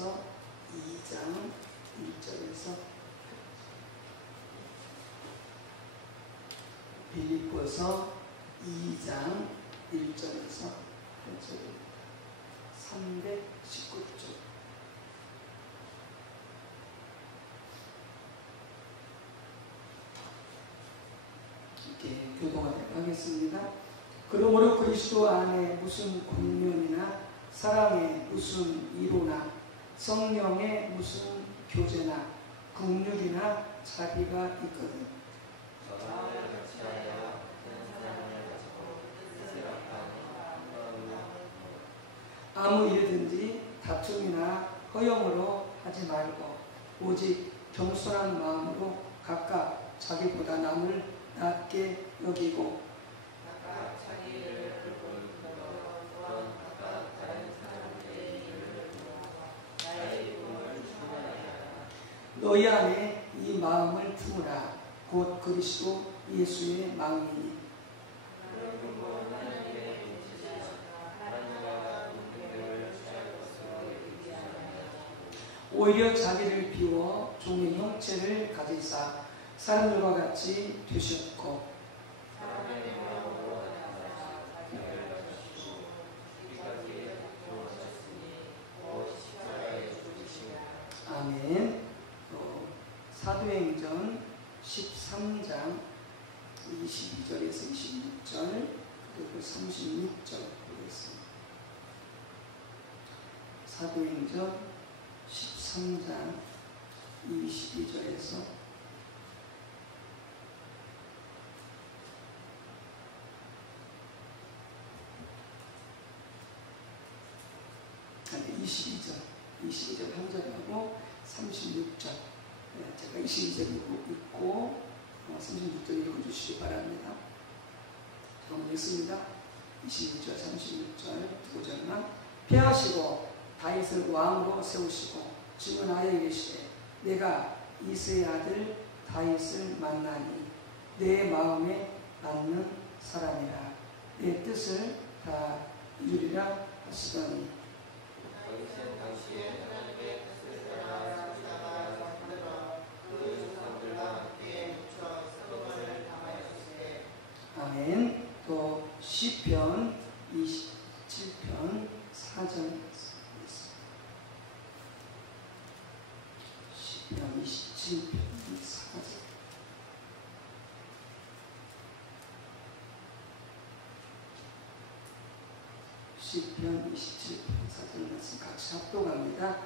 빌립보서 2장 1절에서 빌립보서 2장 1절에서 8절입니다. 319쪽. 이렇게 교독하도록 하겠습니다. 그러므로 그리스도 안에 무슨 권면이나 사랑에 무슨 이로나 성령에 무슨 교제나 긍휼이나 자비가 있거든. 아무 일이든지 다툼이나 허영으로 하지 말고 오직 겸손한 마음으로 각각 자기보다 남을 낮게 여기고 너희 안에 이 마음을 품으라. 곧 그리스도 예수의 마음이니 오히려 자기를 비워 종의 형체를 가지사 사람들과 같이 되셨고 아멘. 사도행전 13장 22절에서 26절 그리고 36절 보겠습니다. 사도행전 13장 22절에서 22절 한 절하고 36절 제가 22절 읽고 36절 읽어주시기 바랍니다. 한번 읽습니다. 22절 36절 두 절만 폐하시고 다윗을 왕으로 세우시고 증언하여 이르시되 내가 이새의 아들 다윗을 만나니 내 마음에 맞는 사람이라 내 뜻을 다 이루리라 하시더니 당시에 하나님의 뜻을 따라 만들어 그 사람들과 함께 묻혀 서로를 담하였으되 아멘. 또 시편 27편 4절 시편 27편 4절 시편 27편 4절 말씀 같이 합독합니다.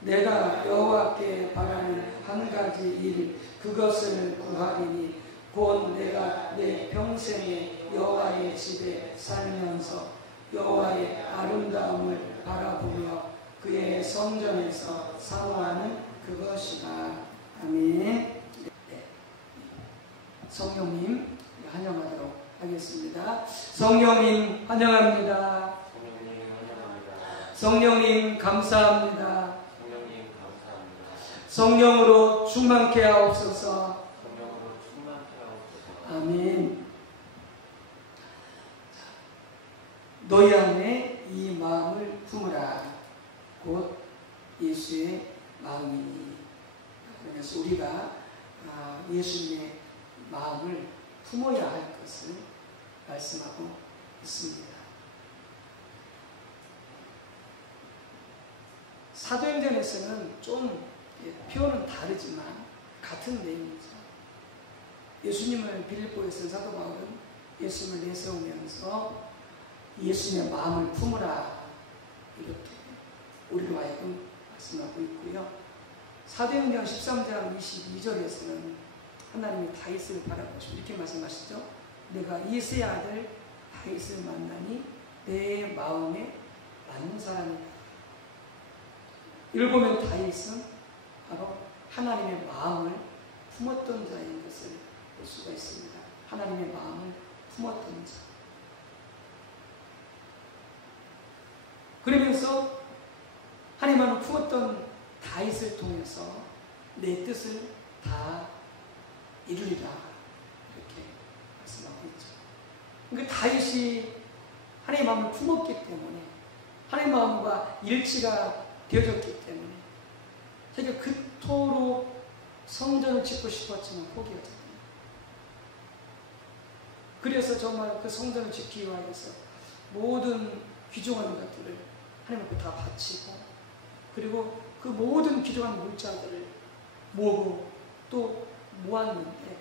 내가 여호와께 바라는 한 가지 일 그것을 구하리니 곧 내가 내 평생에 여호와의 집에 살면서 여호와의 아름다움을 바라보며 그의 성전에서 사모하는 그것이다. 아멘. 네. 성령님 환영하도록 하겠습니다. 성령님 환영합니다. 성령님 감사합니다. 성령으로 충만케 하옵소서. 아멘. 너희 안에 이 마음을 품으라. 곧 예수의 마음이니. 그래서 우리가 예수님의 마음을 품어야 할 것을 말씀하고 있습니다. 사도행전에서는 좀 표현은 다르지만 같은 내용이죠. 예수님을 빌립보에서 사도 바울은 예수님을 내세우면서 예수님의 마음을 품으라 이렇게 우리로 하여금 말씀하고 있고요. 사도행전 13장 22절에서는 하나님이 다윗을 바라보시고 이렇게 말씀하시죠. 내가 이새의 아들 다윗을 만나니 내 마음에 맞는 사람이다. 읽으면 다윗은 바로 하나님의 마음을 품었던 자인 것을 볼 수가 있습니다. 하나님의 마음을 품었던 자. 그러면서 하나님의 마음을 품었던 다윗을 통해서 내 뜻을 다 이루리라 이렇게 말씀하고 있죠. 그러니까 다윗이 하나님의 마음을 품었기 때문에 하나님의 마음과 일치가 되어졌기 때문에 자기가 그토록 성전을 짓고 싶었지만 포기하잖아요. 그래서 정말 그 성전을 짓기 위해서 모든 귀중한 것들을 하나님 앞에 다 바치고, 그리고 그 모든 귀중한 물자들을 모으고 또 모았는데,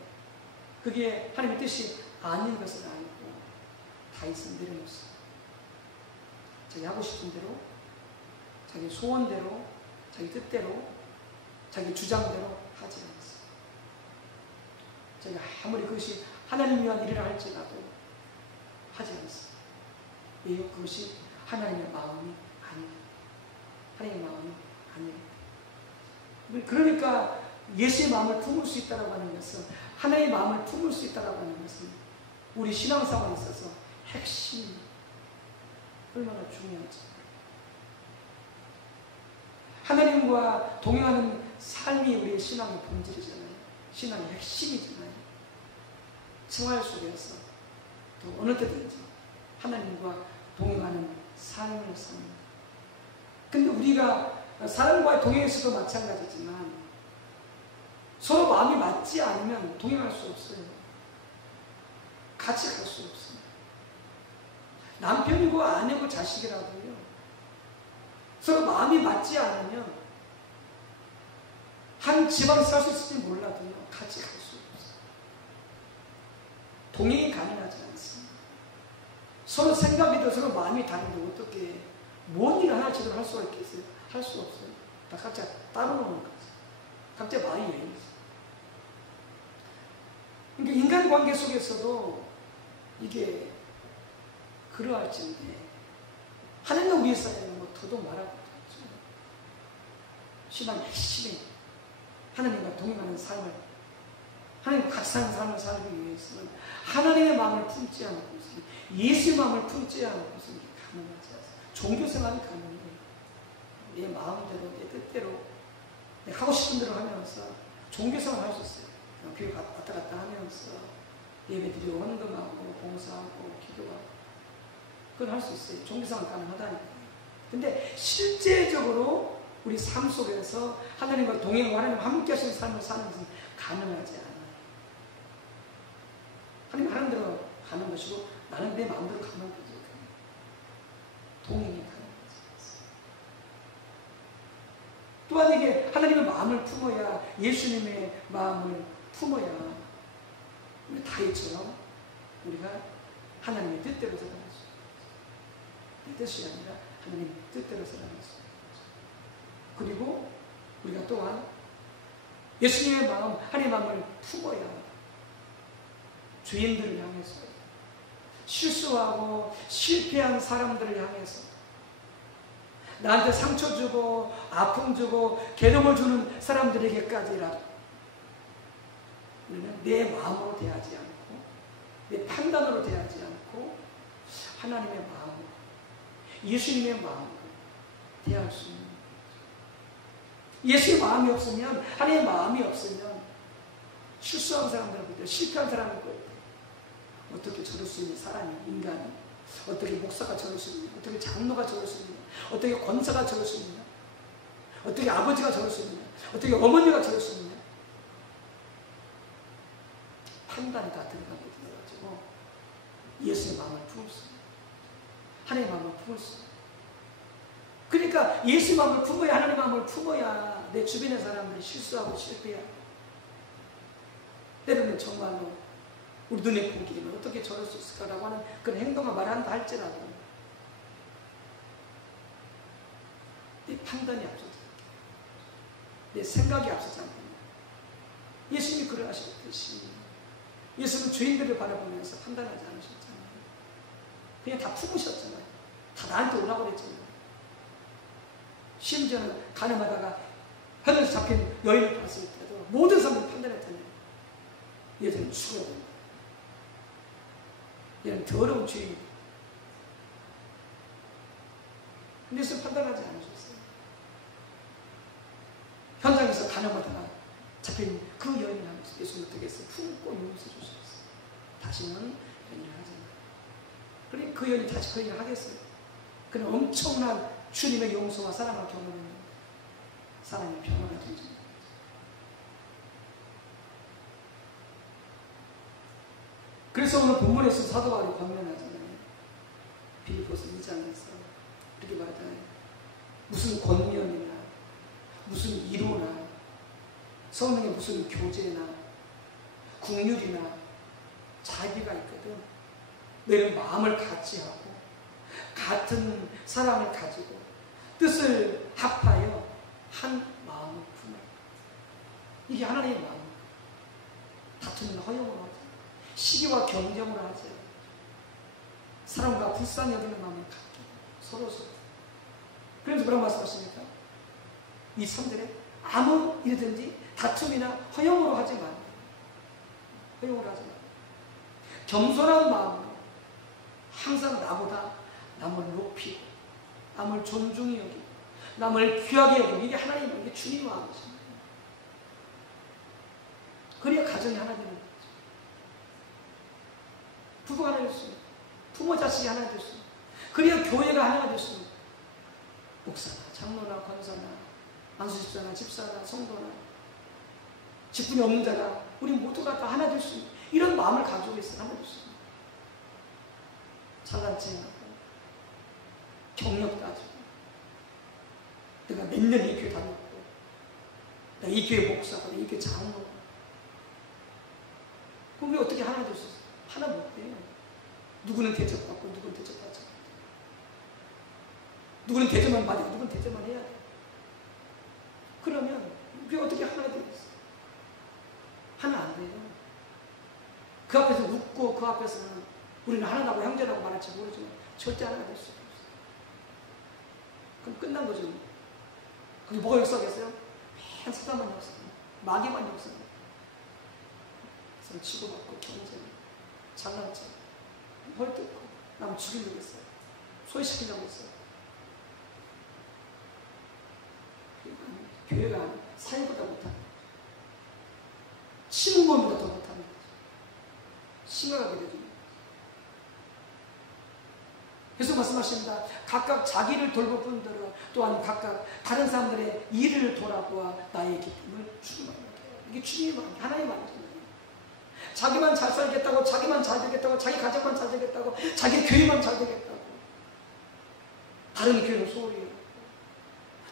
그게 하나님의 뜻이 아닌 것을 알고 다윗은 내려놓았어요. 자기 하고 싶은 대로, 자기 소원대로, 자기 뜻대로, 자기 주장대로 하지 않았어요. 자기가 아무리 그것이 하나님 위한 일이라 할지라도 하지 않았어요. 왜요? 그것이 하나님의 마음이 아니에요. 하나님의 마음이 아니에요. 그러니까 예수의 마음을 품을 수 있다고 하는 것은, 하나님의 마음을 품을 수 있다고 하는 것은 우리 신앙생활에 있어서 핵심이 얼마나 중요한지. 하나님과 동행하는 삶이 우리의 신앙의 본질이잖아요. 신앙의 핵심이잖아요. 생활 속에서 또 어느 때든지 하나님과 동행하는 삶을 삽니다. 근데 우리가 사람과의 동행에서도 마찬가지지만 서로 마음이 맞지 않으면 동행할 수 없어요. 같이 갈 수 없습니다. 남편이고 아내고 자식이라도요, 서로 마음이 맞지 않으면 한 지방에 살 수 있을지 몰라도요, 같이 갈 수 없어요. 동행이 가능하지 않습니다. 서로 생각이 더 서로 마음이 다른데 어떻게 뭔 일을 하나 제대로 할 수가 있겠어요? 할 수 없어요. 다 각자 따로 노는 거죠. 각자 마음이 왜 있어요. 그러니까 인간관계 속에서도 이게 그러할진데, 하나님과 위에 사이는 뭐 더더욱 말할 것도 없죠. 신앙의 핵심이 하나님과 동행하는 삶을, 하나님과 같이 사는 삶을 살기 위해서는 하나님의 마음을 품지 않고서는, 예수의 마음을 품지 않고서는 가능하지 않습니다. 종교생활이 가능해요. 내 마음대로, 내 뜻대로, 내가 하고 싶은 대로 하면서 종교생활을 할 수 있어요. 교회 왔다 갔다 하면서 예배드리고 헌금하고 봉사하고 기도하고, 그건 할 수 있어요. 종교생활 가능하다니까요. 근데 실제적으로 우리 삶 속에서 하나님과 동행하고 하나님과 함께 하시는 삶을 사는 것은 가능하지 않아요. 하나님 하는 대로 가는 것이고 나는 내 마음대로 가는 거죠. 동행이 가능하지 않습니다. 또한 이게 하나님의 마음을 품어야, 예수님의 마음을 품어야 우리 다윗처럼 우리가 하나님의 뜻대로 살아갈 수 있어요. 내 뜻이 아니라 하나님의 뜻대로 살아갈 수 있어요. 그리고 우리가 또한 예수님의 마음, 하나님의 마음을 품어야 죄인들을 향해서, 실수하고 실패한 사람들을 향해서, 나한테 상처 주고 아픔 주고 괴로움을 주는 사람들에게까지라도 우리는 내 마음으로 대하지 않고, 내 판단으로 대하지 않고 하나님의 마음으로, 예수님의 마음으로 대할 수 있는 거죠. 예수의 마음이 없으면, 하나님의 마음이 없으면 실수한 사람들을 볼 때, 실패한 사람을 볼 때 어떻게 저럴 수 있는 사람이, 인간이, 어떻게 목사가 저럴 수 있느냐, 어떻게 장로가 저럴 수 있느냐, 어떻게 권사가 저럴 수 있느냐, 어떻게 아버지가 저럴 수 있느냐, 어떻게 어머니가 저럴 수 있느냐, 판단이 다 들어가게 되어가지고 예수의 마음을 품을 수 있어요. 하나님의 마음을 품을 수 있어요. 그러니까 예수의 마음을 품어야, 하나님의 마음을 품어야 내 주변의 사람들이 실수하고 실패하고, 때로는 정말로 우리 눈에 보기에는 어떻게 저럴 수 있을까라고 하는 그런 행동을 말한다 할지라도 내 판단이 앞서지 않게, 내 생각이 앞서지 않게, 예수님이 그러하셨듯이 예수는 죄인들을 바라보면서 판단하지 않으셨잖아요. 그냥 다 품으셨잖아요. 다 나한테 오라고 그랬잖아요. 심지어는 가늠하다가 현에서 잡힌 여인을 봤을 때도 모든 사람들이 판단했잖아요. 얘들은 죽어야 된다. 얘는 더러운 죄인이다. 근데 예수는 판단하지 않으셨어요. 현장에서 가늠하다가 잡힌 그 여인을 하면서 예수는 어떻게 했어요? 품고 용서해 주셨어요. 다시는 그런 일을 하지 마. 그러니 그 여인이 다시 그 일을 하겠어요. 그는 엄청난 주님의 용서와 사랑을 경험합니다. 사람의 변화가 되죠. 그래서 오늘 본문에서 사도 바울이 권면하잖아요. 빌립보서 2장에서 이렇게 말하잖아요. 무슨 권면이나 무슨 이로나 성령의 무슨 교제나 국률이나 자비가 있거든. 너희는 마음을 같이 하고 같은 사랑을 가지고 뜻을 합하여 한 마음을 품어. 이게 하나님의 마음. 다투는 허용으로 하지. 시기와 경쟁으로 하지. 사람과 불쌍히 여기는 마음을 갖게. 서로. 그래서 뭐라고 말씀하십니까? 이 3절에 아무 일이든지 다툼이나 허용으로 하지 마. 허용으로 하지 마. 겸손한 마음으로 항상 나보다 남을 높이고 남을 존중히 여기고 남을 귀하게 여기고 이게 하나님, 이게 주님 마음이십니다. 그래야 가정이 하나 되는 거죠. 부부가 하나 될 수 있고 부모 자식이 하나 될 수 있고 그래야 교회가 하나가 될 수 있고 목사나 장로나 권사나 안수집사나 집사나 성도나 직분이 없는 자가 우리 모두가 다 하나 될 수 있는 이런 마음을 가지고 있어야 하나 될 수 있는 잘난체하고 경력 가지고 내가 몇 년 이 교회 다녔고 내가 이 교회 목사고 이 교회 장로 그럼 왜 어떻게 하나 될 수 있어요? 하나 못 돼요. 누구는 대접받고 누구는 대접받지 않고 누구는 대접만 받고 누구는 대접만 해야 돼. 그러면 우리 어떻게 하나 되겠어요? 하나 안 돼요. 그 앞에서 웃고 그 앞에서는 우리는 하나라고 형제라고 말할지 모르지만 절대 하나가 될 수 없어요. 그럼 끝난 거죠. 그게 뭐가 역사겠어요? 맨 사단만 역사, 마귀만 역사. 서로 치고받고 경쟁, 장난쳐, 헐뜯고 남 죽이려고 했어요. 소외시키려고 했어요. 교회가 사회보다 못하는 거죠. 신문보다 더 못하는 거죠. 심각하게 되죠. 그래서 말씀하십니다. 각각 자기를 돌볼 뿐더러 또한 각각 다른 사람들의 일을 돌아보아 나의 기쁨을 주님만 하게 해요. 이게 주님의 하나님의 말이잖아요. 자기만 잘 살겠다고, 자기만 잘 되겠다고, 자기 가정만 잘 되겠다고, 자기 교회만 잘 되겠다고. 다른 교회는 소홀히 하고,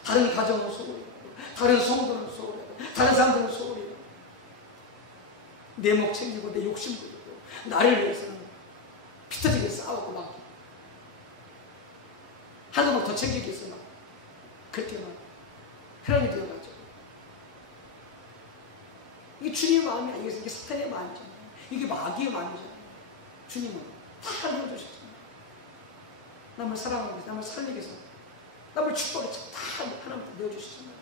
다른 가정은 소홀히 하고, 다른 성도는 소홀히 하고, 다른 사람들은 소홀히 하고, 내 목 챙기고, 내 욕심 부리고, 나를 위해서는 피터지게 싸우고 막 하나만 더 챙기기 위해서 막 그렇게 막 혈안이 되어가지고 이게 주님의 마음이 아니겠어요. 이게 사탄의 마음이잖아요. 이게 마귀의 마음이잖아요. 주님은 다 내어주셨잖아요. 남을 사랑하기 위해서, 남을 살리기 위해서, 남을 축복하기 위해서 다 하나님한테 내어주시잖아요.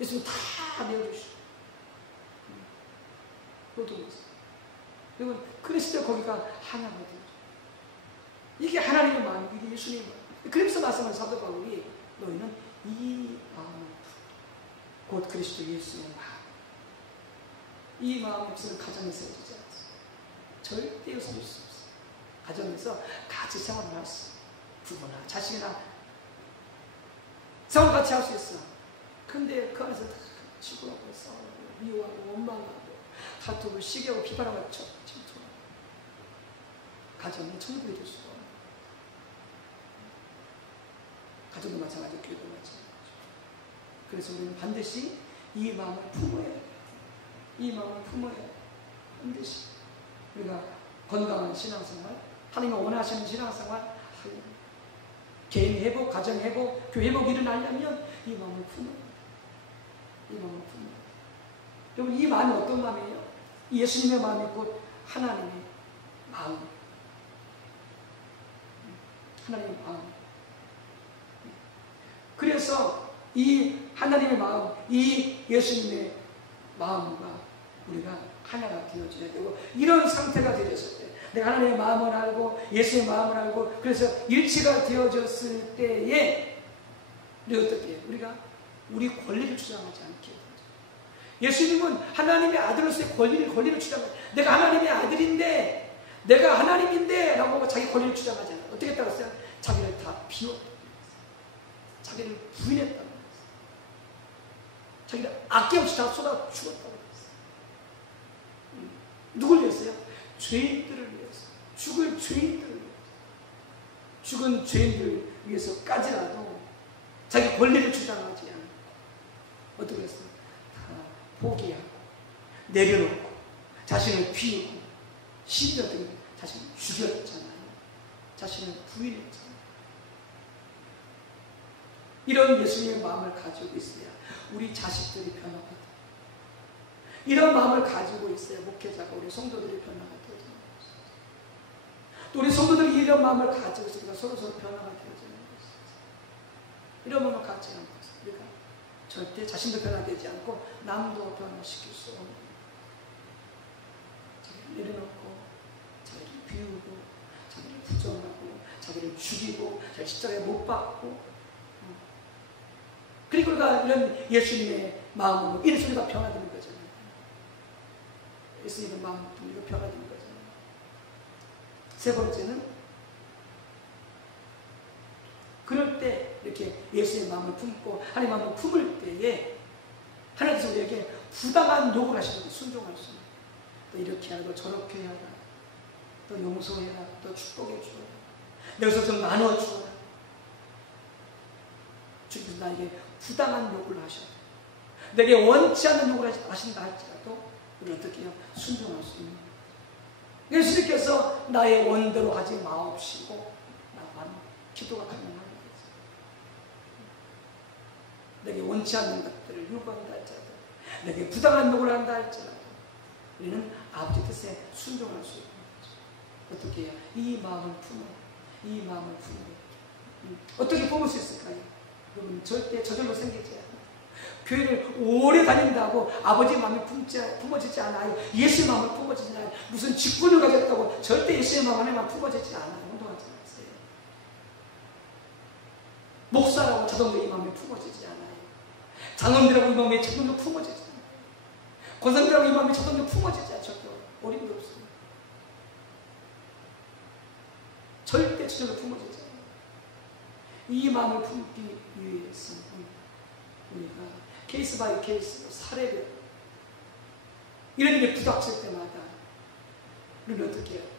예수님 다 내어주시죠. 너도 그랬어요. 여러분 그리스도 거기가 하나가 되죠. 이게 하나님의 마음, 이게 예수님의 마음. 그래서 말씀하는 사도 바울이 너희는 이 마음을 곧 그리스도 예수의 마음, 이 마음이 없으면 가정에서 이루어지지 않습니다. 절대 이루어질 수 없어요. 가정에서 같이 생활을 할 수, 부모나 자식이나 생활 같이 할 수 있어. 근데 그 안에서 다 치고하고 싸우고 미워하고 원망하고 다투고 시기하고 비판하고 질투하고 가정이 천국이 될 수가 없어요. 가정도 마찬가지고 교회도 마찬가지죠. 그래서 우리는 반드시 이 마음을 품어야 해요. 이 마음을 품어야 해요. 반드시 우리가 건강한 신앙생활, 하나님이 원하시는 신앙생활, 개인 회복, 가정 회복, 교회 회복이 일어나려면 이 마음을 품어야 해요. 이 마음을 품어야 해요. 여러분 이 마음이 어떤 마음이에요? 예수님의 마음이 곧 하나님의 마음, 하나님의 마음. 그래서 이 하나님의 마음, 이 예수님의 마음과 우리가 하나가 되어져야 되고, 이런 상태가 되어졌을 때 내가 하나님의 마음을 알고 예수의 마음을 알고 그래서 일치가 되어졌을 때에 우리가 어떻게 해요? 우리가 우리 권리를 주장하지 않게 되죠. 예수님은 하나님의 아들로서의 권리를 주장해요. 내가 하나님의 아들인데, 내가 하나님인데 라고 자기 권리를 주장하지 않아요. 어떻게 했다고 했어요? 자기를 다 비웠다. 자기를 부인했다는 거예요. 자기를 아낌없이 다 쏟아 죽었다고 그랬어요. 누굴 위해서요? 죄인들을 위해서. 죽을 죄인들을 위해서. 죽은 죄인들을 위해서까지라도 자기 권리를 주장하지 않고 어떻게 했어요? 다 포기하고 내려놓고 자신을 비우고 심지어 자신을 죽였잖아요. 자신을 부인했잖아요. 이런 예수님의 마음을 가지고 있어야 우리 자식들이 변화가 돼요. 이런 마음을 가지고 있어야 목회자가 우리 성도들이 변화가 되어지는 것입니다. 또 우리 성도들이 이런 마음을 가지고 있으니까 서로서로 변화가 되어지는 것입니다. 이런 마음을 갖지 않고 우리가 절대 자신도 변화되지 않고 남도 변화시킬 수 없는 자기를 내려놓고 자기를 비우고 자기를 부정하고 자기를 죽이고 자기 십자가에 못 박고 그리고 우리가 이런 예수님의 마음으로 이래서 우리가 변화되는 거잖아요. 예수님의 마음으로 우리가 변화되는 거잖아요. 세 번째는 그럴 때 이렇게 예수님의 마음을 품고 하나님의 마음을 품을 때에 하나님께서 우리에게 부당한 요구를 하시는 순종할 수 있는 또 이렇게 하라 또 저렇게 해라 또 용서해라 또 축복해 주어라 여기서 좀 나눠주어라 주님께서 나에게 부당한 요구를 하셔요. 내게 원치 않는 요구를 하신다 할지라도 우리는 어떻게 해요? 순종할 수 있는 거예요. 예수님께서 나의 원대로 하지 마옵시고 나만 기도가 가능한 거죠. 내게 원치 않는 것들을 요구한다 할지라도 내게 부당한 요구를 한다 할지라도 우리는 아버지 뜻에 순종할 수 있는 거죠. 어떻게 해요? 이 마음을 품어 이 마음을 품어 어떻게 품을 수 있을까요? 여러분 절대 저절로 생기지 않아요. 교회를 오래 다닌다고 아버지 마음이 품어지지 않아요. 예수의 마음을 품어지지 않아요. 무슨 직분을 가졌다고 절대 예수의 마음 안에만 품어지지 않아요. 운동하지 마세요. 목사라고 자동으로 이 마음에 품어지지 않아요. 장원들하고 이 마음에 자동으로 품어지지 않아요. 권사님들하고 이 마음에 자동으로 품어지지 않죠. 어림도 없어요. 절대 저절로 품어지지 않아요. 이 마음을 품기 위해서 우리가 케이스 바이 케이스로 사례별 이런 일이 부닥칠 때마다 우리는 어떻게 해야 돼요?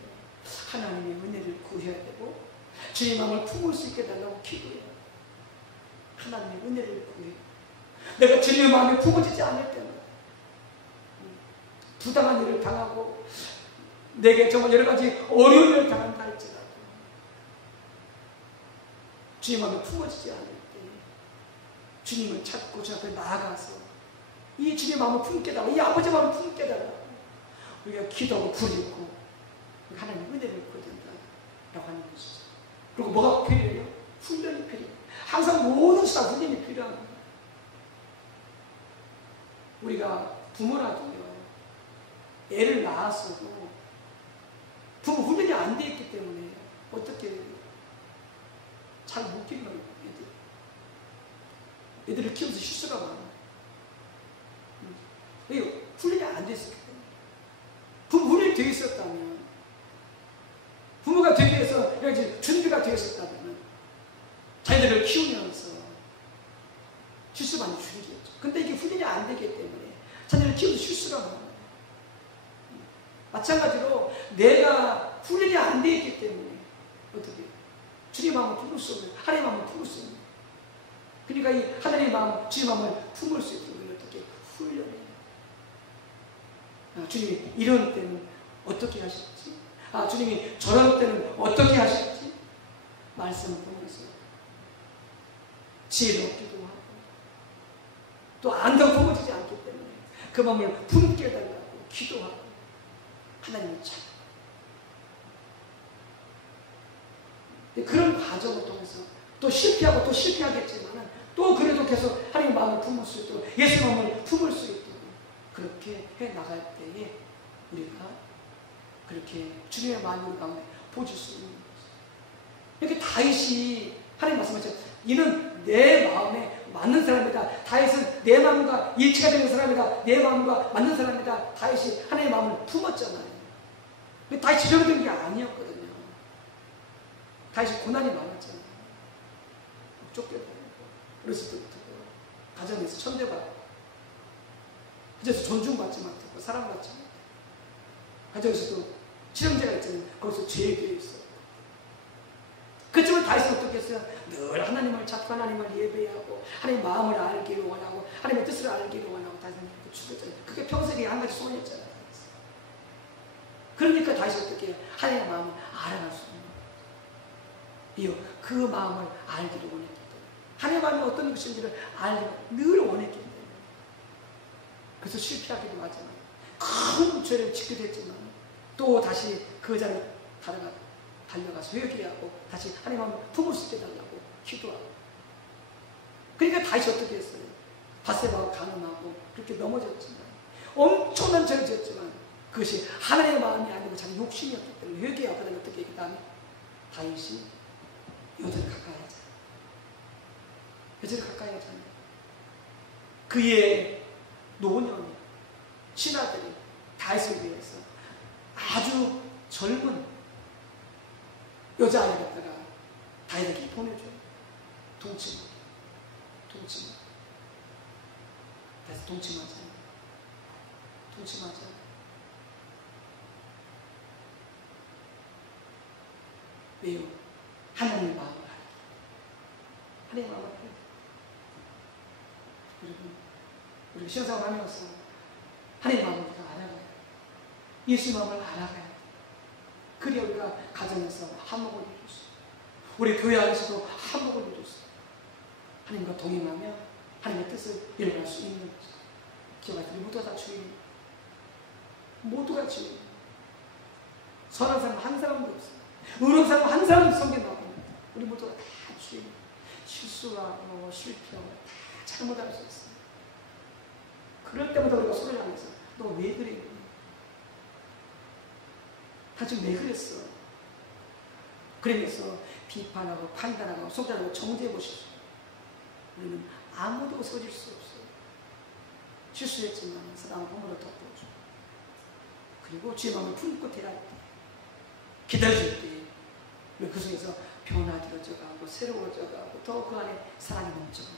하나님의 은혜를 구해야 되고 주의 마음을 품을 수 있게 달라고 기도해요. 하나님의 은혜를 구해요. 내가 주님의 마음에 품어지지 않을 때는 부당한 일을 당하고 내게 정말 여러 가지 어려운 일을 당한다 할지라도 주님 마음에 품어지지 않을 때 주님을 찾고 주 앞에 나아가서 이 주님 마음을 품게 달라고 이 아버지 마음을 품게 달라고 우리가 기도하고 부르고 하나님 은혜를 구해야 된다라고 하는 것이죠. 그리고 뭐가 필요해요? 훈련이 필요해요. 항상 모든 것이 다 훈련이 필요한 거예요. 우리가 부모라도요 애를 낳았어도 부모 훈련이 안 돼 있기 때문에 어떻게 해요? 잘 못 키우는 애들을 키우면서 실수가 많아요. 왜 훈련이 안 돼 있었기 때문에. 부모 훈련이 되어 있었다면 부모가 되기 위해서 준비가 되어 있었다면 자녀들을 키우면서 실수 많이 줄이겠죠. 근데 이게 훈련이 안 되기 때문에 자녀를 키우면서 실수가 많아요. 마찬가지로 내가 훈련이 안 되어 있기 때문에 어떻게 주님 마음을 품을 수 없는 하나님 마음을 품을 수 없는 그러니까 이 하나님의 마음, 주님 마음을 품을 수 있도록 어떻게 훈련해요. 주님이 이런 때는 어떻게 하실지 주님이 저런 때는 어떻게 하실지 말씀을 보면서 지혜를 얻기도 하고 또 안다고 품어지지 않기 때문에 그 마음을 품게 해달라고 기도하고 하나님을 찾고 그런 과정을 통해서 또 실패하고 또 실패하겠지만 또 그래도 계속 하나님의 마음을 품을 수 있도록 예수의 마음을 품을 수 있도록 그렇게 해 나갈 때에 우리가 그렇게 주님의 마음을 가운데 보실 수 있는 거죠. 이렇게 다윗이 하나님 말씀하셨죠. 이는 내 마음에 맞는 사람이다. 다윗은 내 마음과 일치가 되는 사람이다. 내 마음과 맞는 사람이다. 다윗이 하나님의 마음을 품었잖아요. 다윗이 지정된 게 아니었거든요. 다윗이 고난이 많았잖아요. 쫓겨다니고 어렸을 때부터 가정에서 천대받고 그래서 존중받지 못했고 사랑받지 못했고 가정에서도 지령제가 있잖아요. 거기서 죄되어 있어요. 그쯤을 다윗은 어떻게 했어요? 늘 하나님을 찾고 하나님을 예배하고 하나님의 마음을 알기를 원하고 하나님의 뜻을 알기를 원하고 다윗은 죽었잖아요. 그게 평생에 한 가지 소원이었잖아요. 그러니까 다윗은 어떻게 해요? 하나님의 마음을 알아갈 수 있는 거예요. 그 마음을 알기를 원했기 때문에 하나님의 마음이 어떤 것인지를 알기를 늘 원했기 때문에 그래서 실패하기도 하잖아요. 큰 죄를 짓게 됐지만 또 다시 그 자리에 달려가서 회개하고 다시 하나님 마음을 품을 수 있게 달라고 기도하고 그러니까 다시 어떻게 했어요? 바세바와 간음하고 그렇게 넘어졌지만 엄청난 죄를 지었지만 그것이 하나님의 마음이 아니고 자기 욕심이었기 때문에 회개하고 그다음에 어떻게 그 다음에 다윗이 여자를 가까이 하잖아요. 여자를 가까이 하잖아요. 그의 노년 신하들이 다윗을 위해서 아주 젊은 여자아이를 갖다가 다윗에게 보내줘요. 동침하게. 그래서 동침하잖아요. 왜요? 하나님의 마음을 알아요. 하나님의 마음을 알아요. 여러분, 우리가 신앙생활 하면서 하나님의 마음을 우리가 알아가야 돼요. 예수의 마음을 알아가야 돼요. 그래야 우리가 가정에서 한몫을 이룰 수 있어요. 우리 교회 안에서도 한몫을 이룰 수 있어요. 하나님과 동행하며 하나님의 뜻을 이뤄갈 수 있는 거죠. 기억하세요. 모두가 다 주인입니다. 모두가 주인입니다. 선한 사람 한 사람도 없어요. 의로운 사람 한 사람도 성경 나옵니다. 우리 모두가 다 주인입니다. 실수하고 실패하고 다 잘못할 수 있어요. 그럴 때마다 우리가 소리를 하면서 너 왜 그래? 다 지금 왜 그랬어? 그러면서 비판하고 판단하고 속단하고 정죄해 보십시오. 우리는 아무도 서질 수 없어요. 실수했지만 사랑을 허물어 덮어줘. 그리고 주의 마음을 품고 대할 때, 기다려줄 때, 우리 그 속에서 변화되어져가고 새로워져가고 더 그 안에 사랑이 넘쳐가고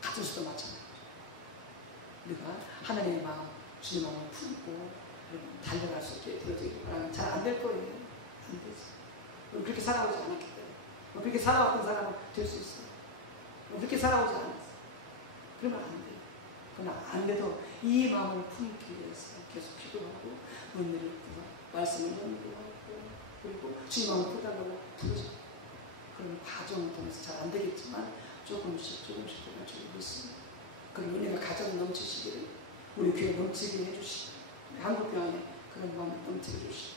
가정에서도 마찬가지죠. 우리가 하나님의 마음, 주의 마음을 품고 달려갈 수 있게 되어지기 바라면 잘 안 될 거예요. 안 되지. 우리 그렇게 살아오지 않았기 때문에. 그렇게 살아왔던 사람은 될 수 있어요. 그렇게 살아오지 않았어. 그러면 안 돼요. 그러나 안 돼도 이 마음을 품기 위해서 계속 기도하고 은혜를 구하고 말씀을 연구하고 그리고 주의 마음을 풀달라고 부르죠. 그런 과정을 통해서 잘 안 되겠지만 조금씩 주를 믿습니다. 그런 은혜가 가정 넘치시기를 우리 교회 넘치게 해주시고 한국 교회에 그런 마음을 넘치게 해주시고